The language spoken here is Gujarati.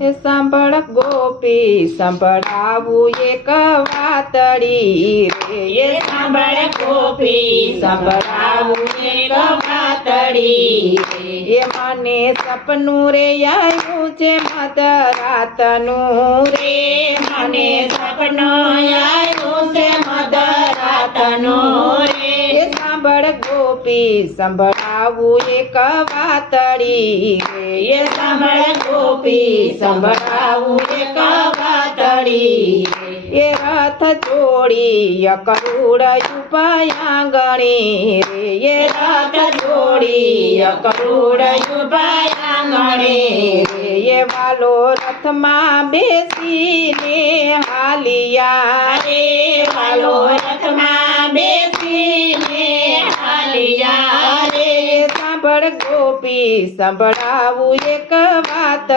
એ સાંભળ ગોપી સંભળાવું એક વાતડી રે એ સાંભળ ગોપી સંભળાવું એક વાતડી રે. એ મને સપનું રે આવ્યું છે મધરાતનું રે મને સપનું આવ્યું છે મધરાતનું રે. એ સાંભળ ગોપી સંભળાવું એક વાતડી રે એ સાંભળ ગોપી સંભળાવું એક વાતડી રે. એ રથ જોડી કરુડ ઉપાયાંગણી રે એ રથ જોડી કરુડ ઉપાયાંગણે રે એ વાલો રથમાં બેસીને હાલિયા રે વાલો રથમાં બેસીને હાલિયા રે. સાંભળ ગોપી સંભળાવું એક વાત